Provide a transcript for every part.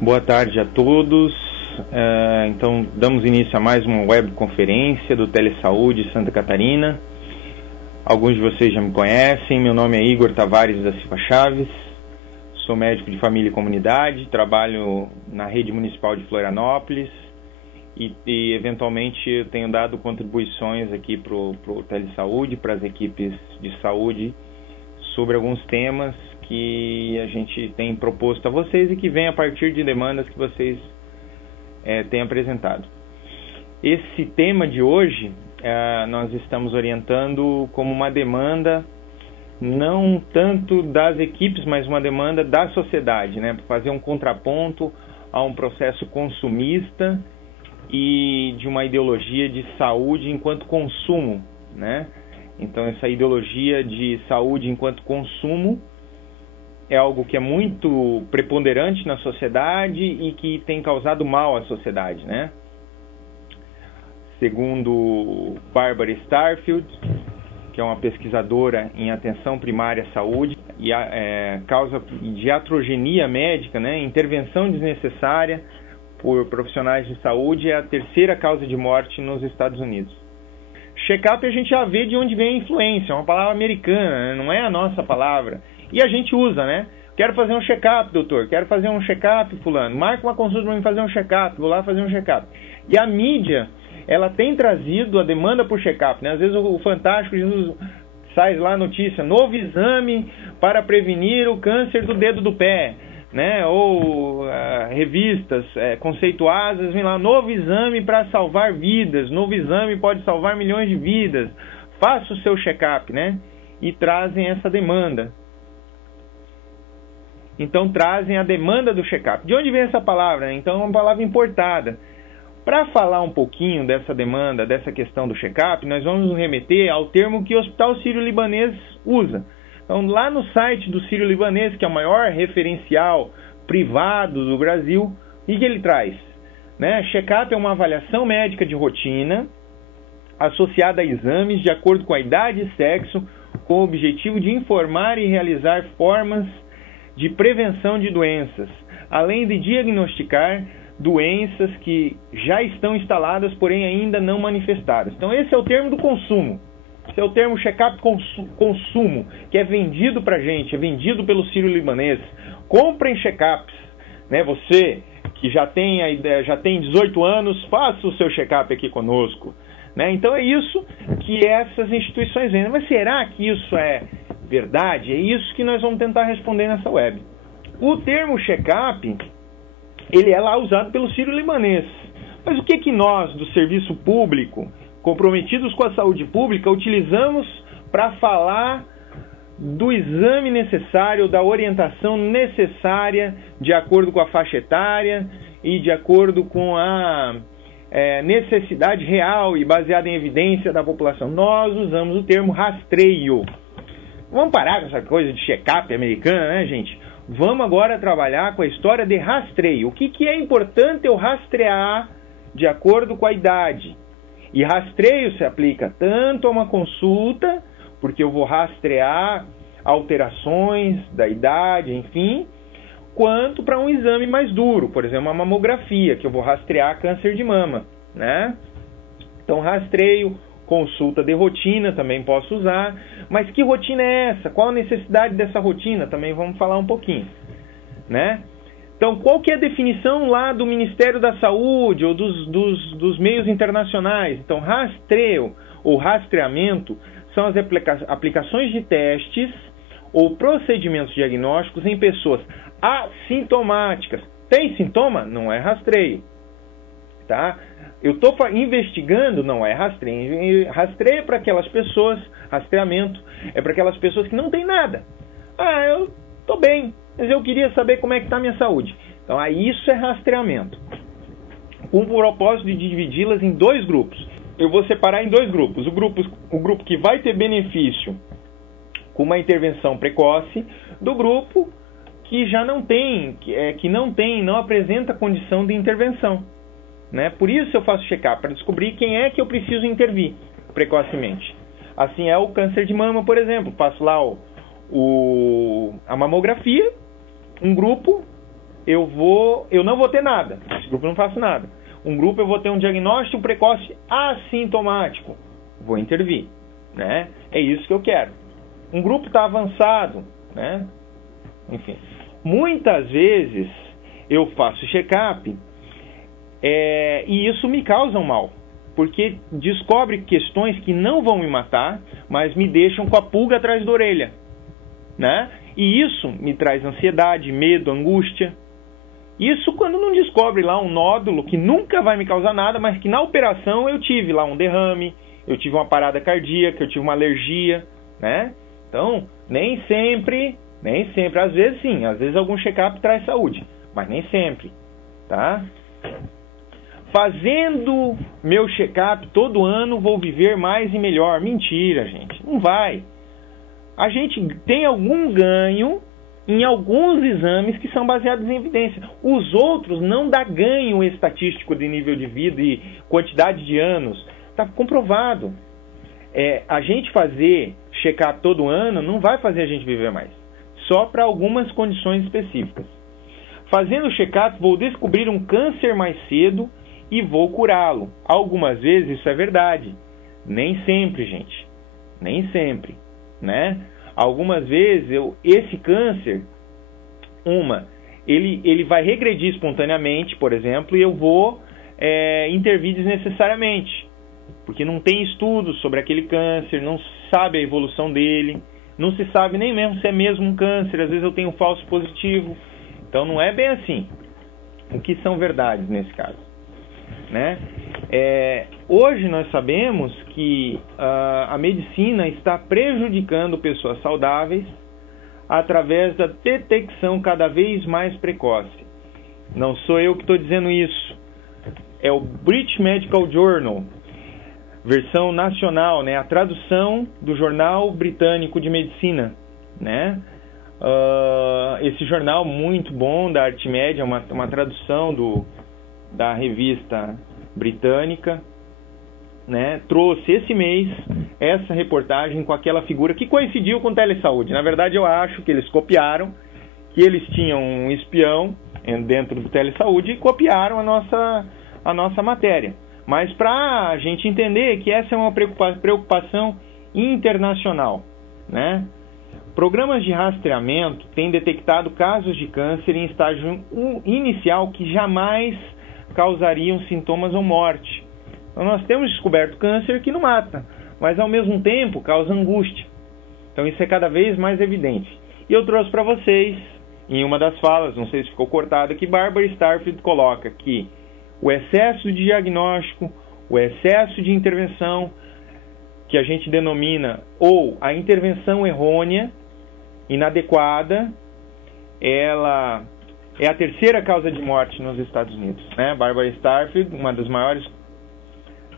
Boa tarde a todos. Então, damos início a mais uma webconferência do Telesaúde Santa Catarina. Alguns de vocês já me conhecem. Meu nome é Igor Tavares da Silva Chaves. Sou médico de família e comunidade. Trabalho na rede municipal de Florianópolis. E eventualmente, eu tenho dado contribuições aqui para o Telesaúde, para as equipes de saúde, sobre alguns temas que a gente tem proposto a vocês e que vem a partir de demandas que vocês têm apresentado. Esse tema de hoje, nós estamos orientando como uma demanda, não tanto das equipes, mas uma demanda da sociedade, né? Para fazer um contraponto a um processo consumista e de uma ideologia de saúde enquanto consumo, né? Então, essa ideologia de saúde enquanto consumo é algo que é muito preponderante na sociedade e que tem causado mal à sociedade, né? Segundo Barbara Starfield, que é uma pesquisadora em atenção primária à saúde, e causa de iatrogenia médica, né? Intervenção desnecessária por profissionais de saúde é a terceira causa de morte nos Estados Unidos. Check-up a gente já vê de onde vem a influência, é uma palavra americana, não é a nossa palavra. E a gente usa, né? Quero fazer um check-up, doutor. Quero fazer um check-up, fulano. Marca uma consulta para mim fazer um check-up. Vou lá fazer um check-up. E a mídia, ela tem trazido a demanda por check-up, né? Às vezes o Fantástico sai lá a notícia, novo exame para prevenir o câncer do dedo do pé, né? Ou revistas conceituadas, vem lá, novo exame para salvar vidas. Novo exame pode salvar milhões de vidas. Faça o seu check-up, né? E trazem essa demanda. Então, trazem a demanda do check-up. De onde vem essa palavra? Então, é uma palavra importada. Para falar um pouquinho dessa demanda, dessa questão do check-up, nós vamos nos remeter ao termo que o Hospital Sírio-Libanês usa. Então, lá no site do Sírio-Libanês, que é o maior referencial privado do Brasil, o que ele traz? Né? Check-up é uma avaliação médica de rotina associada a exames de acordo com a idade e sexo, com o objetivo de informar e realizar formas de prevenção de doenças, além de diagnosticar doenças que já estão instaladas, porém ainda não manifestadas. Então esse é o termo do consumo. Esse é o termo check-up consumo, que é vendido para a gente, é vendido pelo Sírio-Libanês. Comprem check-ups, né? Você que já tem 18 anos, faça o seu check-up aqui conosco, né? Então é isso que essas instituições vendem. Mas será que isso é verdade? É isso que nós vamos tentar responder nessa web. O termo check-up, ele é lá usado pelo Sírio-Libanês. Mas o que nós, do serviço público, comprometidos com a saúde pública, utilizamos para falar do exame necessário, da orientação necessária, de acordo com a faixa etária e de acordo com a necessidade real e baseada em evidência da população? Nós usamos o termo rastreio. Vamos parar com essa coisa de check-up americana, né, gente? Vamos agora trabalhar com a história de rastreio. O que é importante eu rastrear de acordo com a idade? E rastreio se aplica tanto a uma consulta, porque eu vou rastrear alterações da idade, enfim, quanto para um exame mais duro, por exemplo, uma mamografia, que eu vou rastrear câncer de mama, né? Então, rastreio, consulta de rotina também posso usar. Mas que rotina é essa? Qual a necessidade dessa rotina? Também vamos falar um pouquinho, né? Então, qual que é a definição lá do Ministério da Saúde ou dos meios internacionais? Então, rastreio ou rastreamento são as aplicações de testes ou procedimentos diagnósticos em pessoas assintomáticas. Tem sintoma? Não é rastreio, tá? Eu estou investigando, não é rastreio. Rastreio é para aquelas pessoas, rastreamento é para aquelas pessoas que não têm nada. Eu estou bem, mas eu queria saber como é que está a minha saúde. Então, aí isso é rastreamento. Com o propósito de dividi-las em dois grupos. Eu vou separar em dois grupos. O grupo que vai ter benefício com uma intervenção precoce, do grupo que já não tem, não apresenta condição de intervenção, né? Por isso eu faço check-up, para descobrir quem é que eu preciso intervir precocemente. Assim é o câncer de mama, por exemplo. Faço lá a mamografia, um grupo, eu não vou ter nada. Esse grupo eu não faço nada. Um grupo eu vou ter um diagnóstico precoce assintomático. Vou intervir, né? É isso que eu quero. Um grupo está avançado, né? Enfim, muitas vezes eu faço check-up e isso me causa um mal, porque descobre questões que não vão me matar, mas me deixam com a pulga atrás da orelha, né? E isso me traz ansiedade, medo, angústia. Isso quando não descobre lá um nódulo que nunca vai me causar nada, mas que na operação eu tive lá um derrame, eu tive uma parada cardíaca, eu tive uma alergia, né? Então, nem sempre, às vezes sim, às vezes algum check-up traz saúde, mas nem sempre, tá? Fazendo meu check-up todo ano vou viver mais e melhor. Mentira, gente, não vai. A gente tem algum ganho em alguns exames que são baseados em evidência. Os outros não dá ganho estatístico de nível de vida e quantidade de anos. Está comprovado. A gente fazer check-up todo ano não vai fazer a gente viver mais. Só para algumas condições específicas. Fazendo check-up, vou descobrir um câncer mais cedo e vou curá-lo. Algumas vezes isso é verdade. Nem sempre, gente. Nem sempre, né? Algumas vezes esse câncer, ele vai regredir espontaneamente, por exemplo, e eu vou intervir desnecessariamente. Porque não tem estudos sobre aquele câncer, não sabe a evolução dele, não se sabe nem mesmo se é mesmo um câncer, às vezes eu tenho um falso positivo. Então não é bem assim. O que são verdades nesse caso, né? Hoje nós sabemos que a medicina está prejudicando pessoas saudáveis através da detecção cada vez mais precoce. Não sou eu que estou dizendo isso. É o British Medical Journal, versão nacional, né? A tradução do Jornal Britânico de Medicina, né? Esse jornal muito bom da Artimédia, uma tradução da revista britânica, né? Trouxe esse mês essa reportagem com aquela figura que coincidiu com Telesaúde. Na verdade, eu acho que eles copiaram, que eles tinham um espião dentro do Telesaúde e copiaram a nossa matéria. Mas para a gente entender que essa é uma preocupação internacional, né? Programas de rastreamento têm detectado casos de câncer em estágio inicial que jamais causariam sintomas ou morte. Então nós temos descoberto câncer que não mata, mas ao mesmo tempo causa angústia. Então isso é cada vez mais evidente. E eu trouxe para vocês, em uma das falas, não sei se ficou cortado aqui, Barbara Starfield coloca que o excesso de diagnóstico, o excesso de intervenção, que a gente denomina, ou a intervenção errônea, inadequada, ela é a terceira causa de morte nos Estados Unidos, né? Barbara Starfield, uma das maiores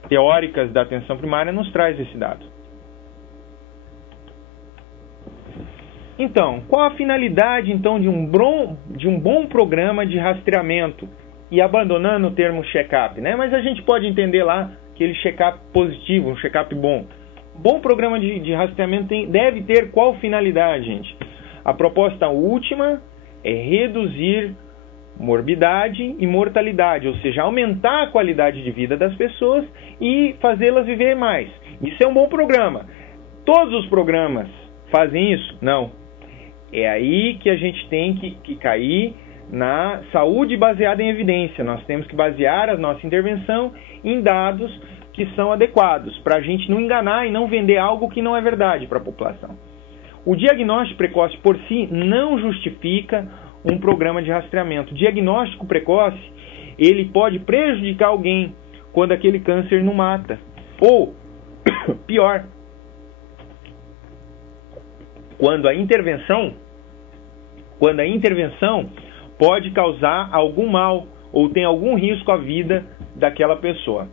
teóricas da atenção primária, nos traz esse dado. Então, qual a finalidade então de um bom programa de rastreamento? E abandonando o termo check-up, né? Mas a gente pode entender lá aquele check-up positivo, um check-up bom. Bom programa de rastreamento deve ter qual finalidade, gente? A proposta última é reduzir morbidade e mortalidade, ou seja, aumentar a qualidade de vida das pessoas e fazê-las viver mais. Isso é um bom programa. Todos os programas fazem isso? Não. É aí que a gente tem que cair na saúde baseada em evidência. Nós temos que basear a nossa intervenção em dados que são adequados, para a gente não enganar e não vender algo que não é verdade para a população. O diagnóstico precoce por si não justifica um programa de rastreamento. O diagnóstico precoce, ele pode prejudicar alguém quando aquele câncer não mata. Ou, pior, quando a intervenção pode causar algum mal ou tem algum risco à vida daquela pessoa.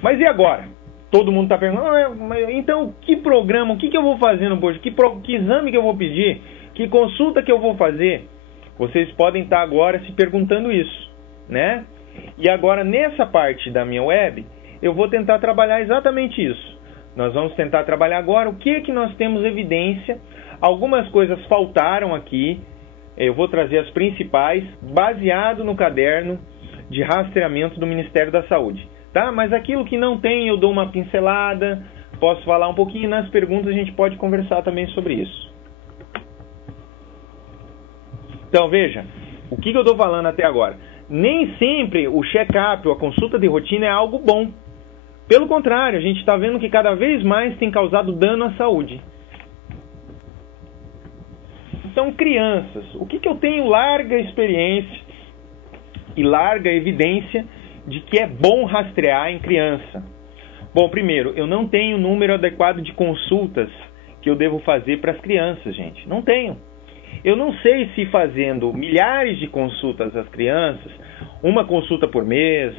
Mas e agora? Todo mundo está perguntando, então que programa, o que eu vou fazer no posto? Que exame que eu vou pedir? Que consulta que eu vou fazer? Vocês podem estar agora se perguntando isso, né? E agora nessa parte da minha web, eu vou tentar trabalhar exatamente isso. Nós vamos tentar trabalhar agora o que nós temos evidência. Algumas coisas faltaram aqui, eu vou trazer as principais, baseado no caderno de rastreamento do Ministério da Saúde. Tá? Mas aquilo que não tem, eu dou uma pincelada, posso falar um pouquinho, nas perguntas a gente pode conversar também sobre isso. Então, veja, o que eu estou falando até agora? Nem sempre o check-up ou a consulta de rotina é algo bom. Pelo contrário, a gente está vendo que cada vez mais tem causado dano à saúde. Então, crianças, o que eu tenho larga experiência e larga evidência de que é bom rastrear em criança? Bom, primeiro, eu não tenho o número adequado de consultas que eu devo fazer para as crianças, gente. Não tenho. Eu não sei se fazendo milhares de consultas às crianças, uma consulta por mês,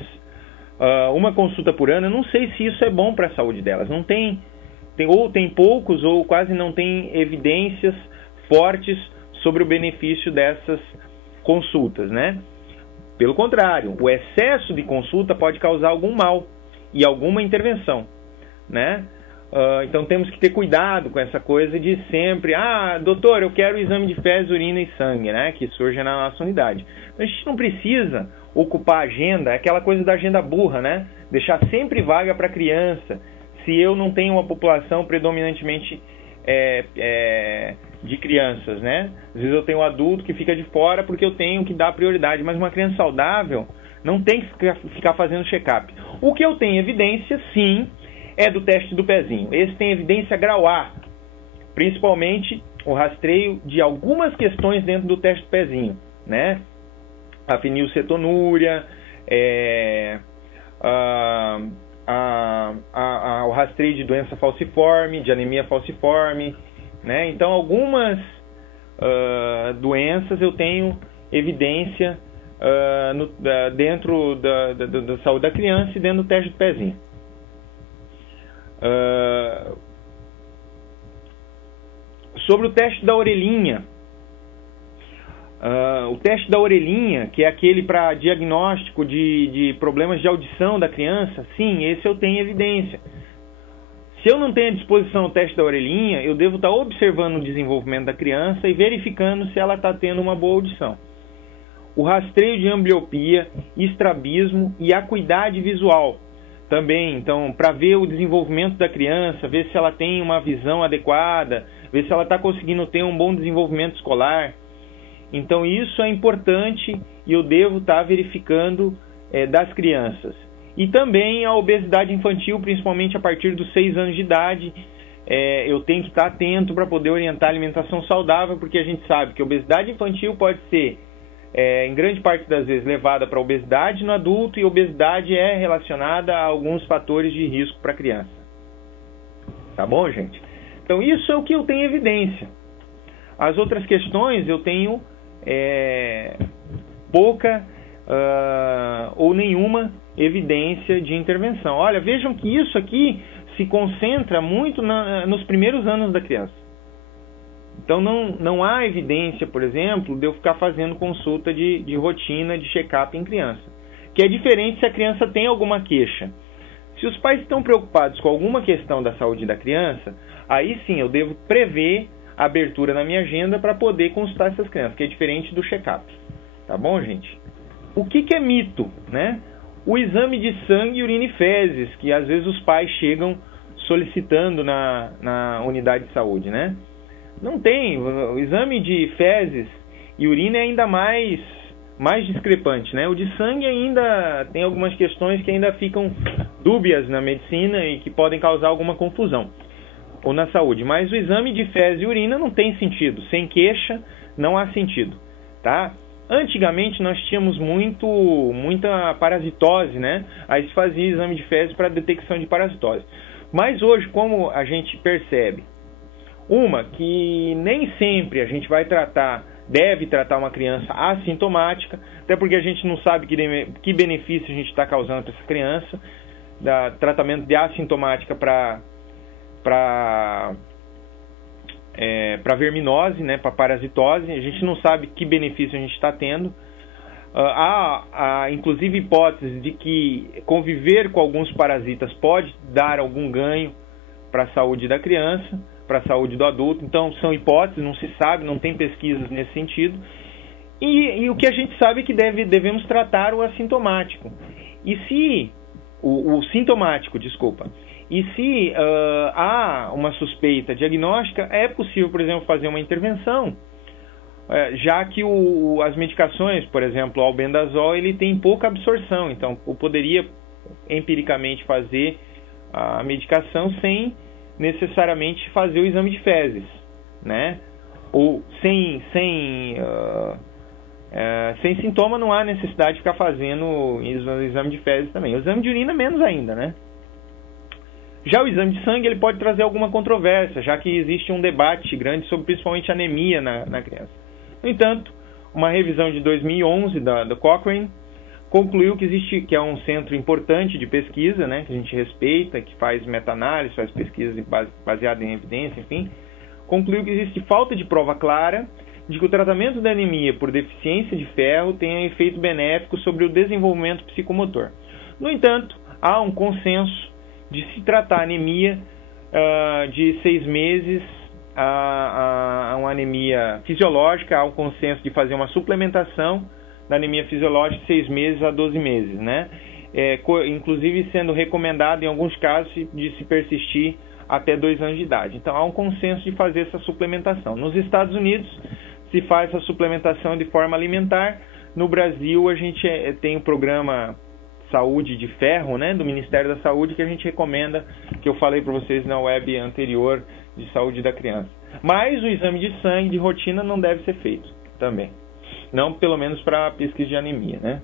uma consulta por ano, eu não sei se isso é bom para a saúde delas. Não tem, ou tem poucos ou quase não tem evidências fortes sobre o benefício dessas consultas, né? Pelo contrário, o excesso de consulta pode causar algum mal e alguma intervenção, né? Então temos que ter cuidado com essa coisa de sempre, doutor, eu quero o exame de fezes, urina e sangue, né? Que surge na nossa unidade. Então, a gente não precisa ocupar a agenda, é aquela coisa da agenda burra, né? Deixar sempre vaga para criança, se eu não tenho uma população predominantemente de crianças, né? Às vezes eu tenho um adulto que fica de fora porque eu tenho que dar prioridade, mas uma criança saudável não tem que ficar fazendo check-up. O que eu tenho evidência, sim, é do teste do pezinho. Esse tem evidência grau A, principalmente o rastreio de algumas questões dentro do teste do pezinho, né? A fenilcetonúria, o rastreio de doença falciforme, de anemia falciforme, né? Então, algumas doenças eu tenho evidência dentro da saúde da criança e dentro do teste do pezinho. Sobre o teste da orelhinha. O teste da orelhinha, que é aquele para diagnóstico de problemas de audição da criança, sim, esse eu tenho evidência. Se eu não tenho à disposição o teste da orelhinha, eu devo estar observando o desenvolvimento da criança e verificando se ela está tendo uma boa audição. O rastreio de ambliopia, estrabismo e acuidade visual. Também, então, para ver o desenvolvimento da criança, ver se ela tem uma visão adequada, ver se ela está conseguindo ter um bom desenvolvimento escolar. Então, isso é importante e eu devo estar verificando das crianças. E também a obesidade infantil, principalmente a partir dos 6 anos de idade, eu tenho que estar atento para poder orientar a alimentação saudável, porque a gente sabe que a obesidade infantil pode ser, em grande parte das vezes, levada para obesidade no adulto, e obesidade é relacionada a alguns fatores de risco para a criança. Tá bom, gente? Então, isso é o que eu tenho evidência. As outras questões eu tenho pouca ou nenhuma evidência de intervenção. Olha, vejam que isso aqui se concentra muito nos primeiros anos da criança. Então não há evidência, por exemplo, de eu ficar fazendo consulta de rotina, de check-up em criança. Que é diferente se a criança tem alguma queixa. Se os pais estão preocupados com alguma questão da saúde da criança, aí sim eu devo prever a abertura na minha agenda para poder consultar essas crianças, que é diferente do check-up. Tá bom, gente? O que é mito, né? O exame de sangue, urina e fezes, que às vezes os pais chegam solicitando na unidade de saúde, né? Não tem. O exame de fezes e urina é ainda mais discrepante, né? O de sangue ainda tem algumas questões que ainda ficam dúbias na medicina e que podem causar alguma confusão ou na saúde. Mas o exame de fezes e urina não tem sentido. Sem queixa, não há sentido, tá? Antigamente nós tínhamos muita parasitose, né? Aí se fazia exame de fezes para detecção de parasitose. Mas hoje, como a gente percebe, que nem sempre a gente deve tratar uma criança assintomática, até porque a gente não sabe que benefício a gente está causando para essa criança, tratamento de assintomática para verminose, né, para parasitose, a gente não sabe que benefício a gente está tendo. Há inclusive hipóteses de que conviver com alguns parasitas pode dar algum ganho para a saúde da criança, para a saúde do adulto. Então são hipóteses, não se sabe, não tem pesquisas nesse sentido. E o que a gente sabe é que devemos tratar o assintomático. E se o sintomático, desculpa. E se há uma suspeita diagnóstica, é possível, por exemplo, fazer uma intervenção, já que as medicações, por exemplo, o albendazol, ele tem pouca absorção. Então, eu poderia empiricamente fazer a medicação sem necessariamente fazer o exame de fezes, né? Ou sem sintoma, não há necessidade de ficar fazendo o exame de fezes também. O exame de urina menos ainda, né? Já o exame de sangue, ele pode trazer alguma controvérsia, já que existe um debate grande sobre principalmente anemia na criança. No entanto, uma revisão de 2011 da Cochrane concluiu que é um centro importante de pesquisa, né, que a gente respeita, que faz meta-análise, faz pesquisas baseadas em evidência, enfim, concluiu que existe falta de prova clara de que o tratamento da anemia por deficiência de ferro tenha efeito benéfico sobre o desenvolvimento psicomotor. No entanto, há um consenso de se tratar a anemia de 6 meses a uma anemia fisiológica, há um consenso de fazer uma suplementação da anemia fisiológica de 6 meses a 12 meses, né? Inclusive sendo recomendado em alguns casos de se persistir até 2 anos de idade. Então há um consenso de fazer essa suplementação. Nos Estados Unidos se faz essa suplementação de forma alimentar. No Brasil a gente tem o programa Saúde de Ferro, né, do Ministério da Saúde, que a gente recomenda, que eu falei para vocês na web anterior, de saúde da criança. Mas o exame de sangue de rotina não deve ser feito também. Não, pelo menos para pesquisa de anemia, né?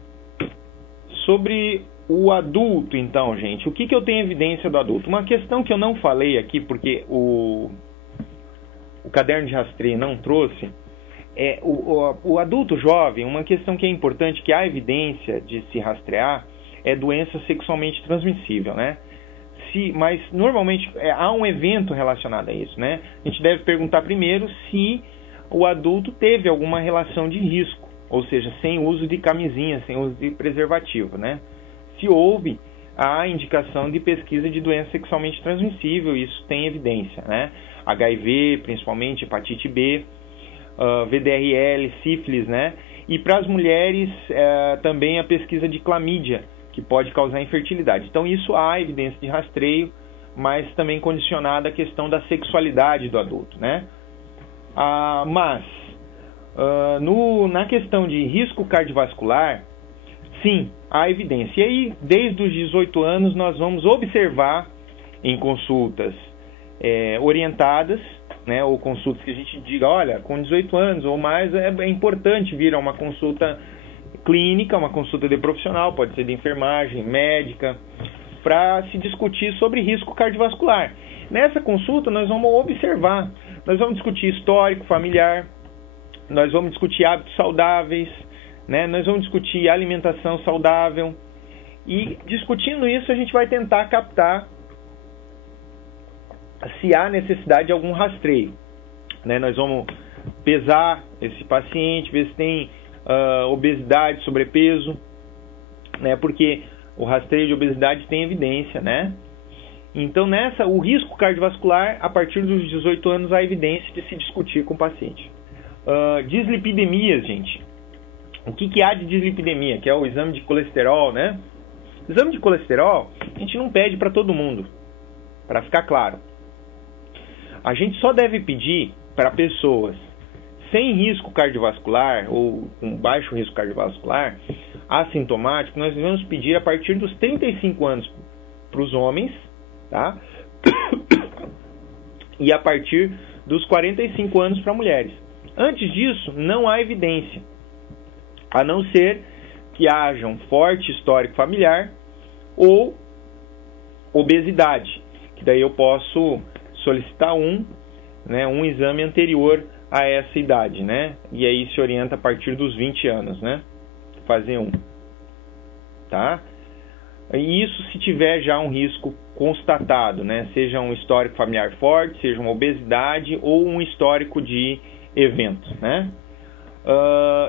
Sobre o adulto, então, gente, o que eu tenho evidência do adulto? Uma questão que eu não falei aqui, porque o caderno de rastreio não trouxe, é o adulto jovem. Uma questão que é importante, que há evidência de se rastrear, é doença sexualmente transmissível, né? Mas normalmente há um evento relacionado a isso, né? A gente deve perguntar primeiro se o adulto teve alguma relação de risco, ou seja, sem uso de camisinha, sem uso de preservativo, né? Se houve a indicação de pesquisa de doença sexualmente transmissível, isso tem evidência, né? HIV, principalmente hepatite B, VDRL, sífilis, né? E para as mulheres também a pesquisa de clamídia, que pode causar infertilidade. Então isso há evidência de rastreio, mas também condicionada à questão da sexualidade do adulto, né? Na questão de risco cardiovascular, sim, há evidência. E aí, desde os 18 anos, nós vamos observar em consultas orientadas, né, ou consultas que a gente diga, olha, com 18 anos ou mais, é importante vir a uma consulta clínica, uma consulta de profissional, pode ser de enfermagem, médica, para se discutir sobre risco cardiovascular. Nessa consulta nós vamos observar, nós vamos discutir histórico familiar, nós vamos discutir hábitos saudáveis, né? Nós vamos discutir alimentação saudável, e discutindo isso a gente vai tentar captar se há necessidade de algum rastreio, né? Nós vamos pesar esse paciente, ver se tem obesidade, sobrepeso, né? Porque o rastreio de obesidade tem evidência, né? Então, o risco cardiovascular, a partir dos 18 anos, há evidência de se discutir com o paciente. Dislipidemias, gente. O que há de dislipidemia? Que é o exame de colesterol, né? O exame de colesterol, a gente não pede para todo mundo, para ficar claro. A gente só deve pedir para pessoas sem risco cardiovascular ou com baixo risco cardiovascular, assintomático. Nós devemos pedir a partir dos 35 anos para os homens, tá? E a partir dos 45 anos para mulheres. Antes disso, não há evidência, a não ser que haja um forte histórico familiar ou obesidade, que daí eu posso solicitar um exame anterior a essa idade, né? E aí se orienta a partir dos 20 anos, né? Fazer um, tá? E isso se tiver já um risco constatado, né? Seja um histórico familiar forte, seja uma obesidade ou um histórico de evento, né?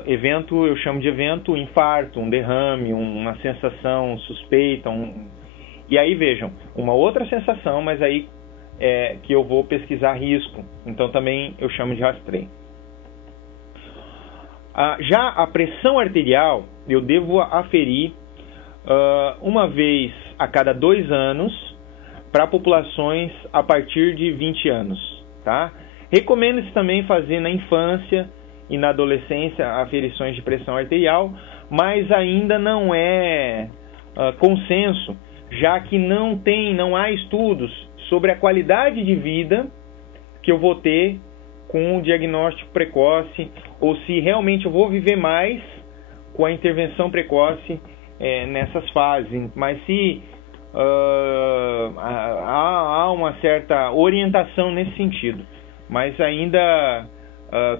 evento, eu chamo de evento, infarto, um derrame, uma sensação suspeita, e aí vejam, uma outra sensação, mas aí que eu vou pesquisar risco, então também eu chamo de rastreio. Já a pressão arterial, eu devo aferir uma vez a cada 2 anos para populações a partir de 20 anos, tá? Recomendo-se também fazer na infância e na adolescência aferições de pressão arterial, mas ainda não é consenso, já que não há estudos sobre a qualidade de vida que eu vou ter com o diagnóstico precoce, ou se realmente eu vou viver mais com a intervenção precoce nessas fases. Mas se há uma certa orientação nesse sentido, mas ainda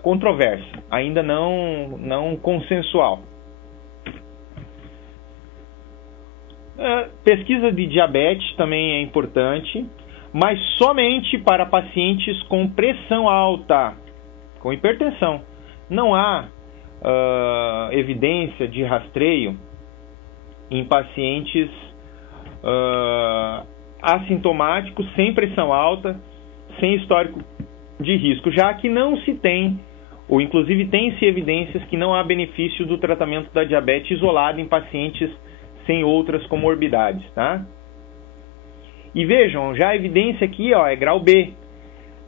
controversa, ainda não consensual. Pesquisa de diabetes também é importante, mas somente para pacientes com pressão alta, com hipertensão. Não há evidência de rastreio em pacientes assintomáticos, sem pressão alta, sem histórico de risco, já que não se tem, ou inclusive tem-se evidências que não há benefício do tratamento da diabetes isolado em pacientes sem outras comorbidades, tá? E vejam, já a evidência aqui é grau B.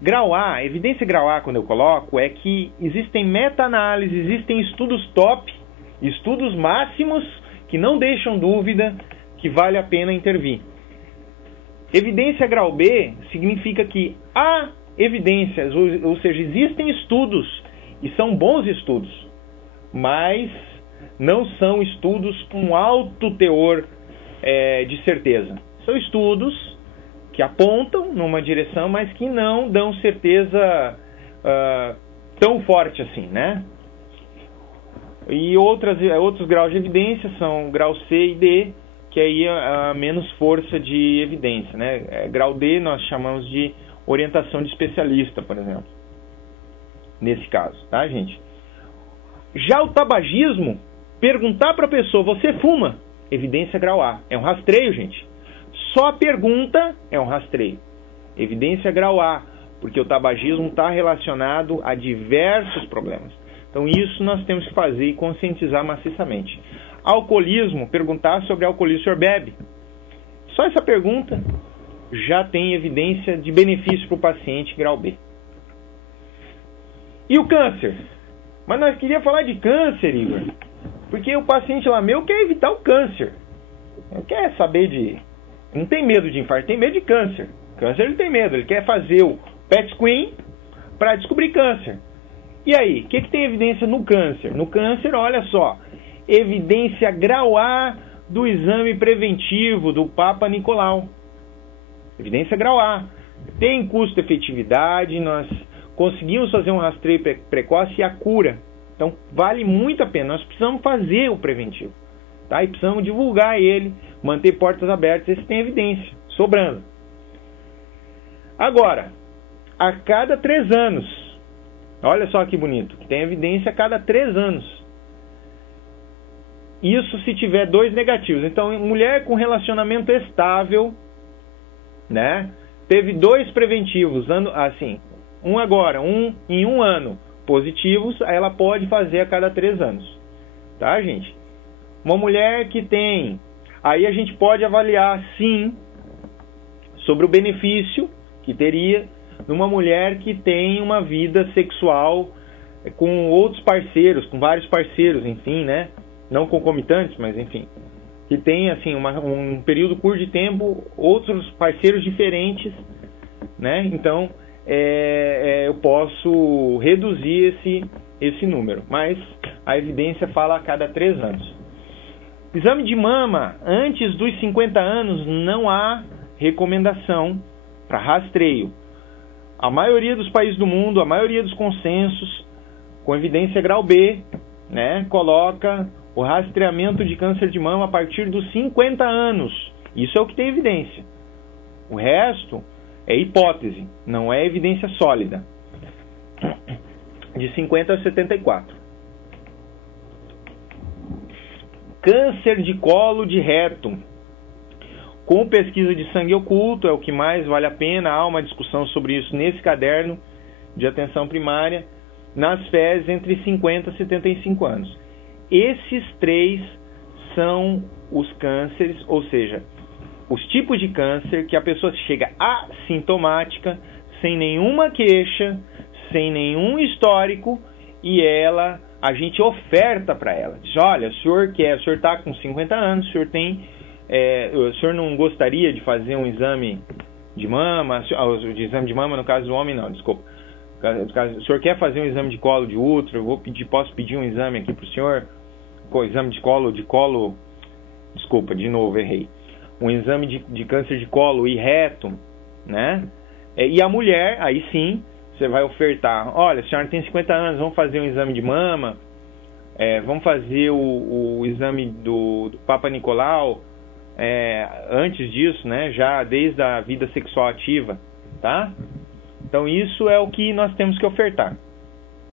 Grau A, evidência grau A, quando eu coloco, é que existem meta-análises, existem estudos top, estudos máximos, que não deixam dúvida que vale a pena intervir. Evidência grau B significa que há evidências, ou seja, existem estudos, e são bons estudos, mas não são estudos com alto teor de certeza. São estudos que apontam numa direção, mas que não dão certeza tão forte assim, né? E outros graus de evidência são grau C e D, que aí é menos força de evidência, né? Grau D nós chamamos de orientação de especialista, por exemplo, nesse caso, tá, gente? Já o tabagismo, perguntar para a pessoa, você fuma? Evidência grau A. É um rastreio, gente. Só a pergunta é um rastreio. Evidência grau A, porque o tabagismo está relacionado a diversos problemas. Então isso nós temos que fazer e conscientizar maciçamente. Alcoolismo, perguntar sobre alcoolismo, o senhor bebe? Só essa pergunta já tem evidência de benefício para o paciente grau B. E o câncer? Mas nós queríamos falar de câncer, Igor, porque o paciente lá meu quer evitar o câncer. Não quer saber de... Não tem medo de infarto, tem medo de câncer. Câncer ele tem medo, ele quer fazer o PET screen para descobrir câncer. E aí, o que tem evidência no câncer? No câncer, olha só, evidência grau A do exame preventivo do Papa Nicolau. Evidência grau A. Tem custo-efetividade, nós conseguimos fazer um rastreio precoce e a cura. Então, vale muito a pena. Nós precisamos fazer o preventivo, tá? E precisamos divulgar ele, manter portas abertas. Esse tem evidência, sobrando. Agora, a cada 3 anos, olha só que bonito, tem evidência a cada 3 anos. Isso se tiver 2 negativos. Então, mulher com relacionamento estável, né? Teve 2 preventivos, assim, um agora, em 1 ano, positivos, ela pode fazer a cada 3 anos. Tá, gente? Uma mulher que tem, aí a gente pode avaliar, sim, sobre o benefício que teria numa mulher que tem uma vida sexual com outros parceiros, com vários parceiros, enfim, né? Não concomitantes, mas enfim, que tem assim um período curto de tempo, outros parceiros diferentes, né? Então eu posso reduzir esse número, mas a evidência fala a cada 3 anos. Exame de mama antes dos 50 anos não há recomendação para rastreio. A maioria dos países do mundo, a maioria dos consensos com evidência grau B, né, coloca o rastreamento de câncer de mama a partir dos 50 anos. Isso é o que tem evidência. O resto é hipótese, não é evidência sólida. De 50 a 74. câncer de colo de reto. Com pesquisa de sangue oculto, é o que mais vale a pena. Há uma discussão sobre isso nesse caderno de atenção primária, nas fezes entre 50 e 75 anos. Esses 3 são os cânceres, ou seja, os tipos de câncer que a pessoa chega assintomática, sem nenhuma queixa, sem nenhum histórico, e a gente oferta para ela. Diz, olha, o senhor está com 50 anos, o senhor não gostaria de fazer um exame de mama, de exame de mama no caso do homem não, desculpa. O senhor quer fazer um exame de colo de útero? Posso pedir um exame aqui para o senhor? Exame de colo, desculpa, de novo, errei. Um exame de câncer de colo e reto, né? E a mulher, aí sim, você vai ofertar, olha, a senhora tem 50 anos, vamos fazer um exame de mama, vamos fazer o exame do Papa Nicolau, antes disso, né? Já desde a vida sexual ativa, tá? Então isso é o que nós temos que ofertar.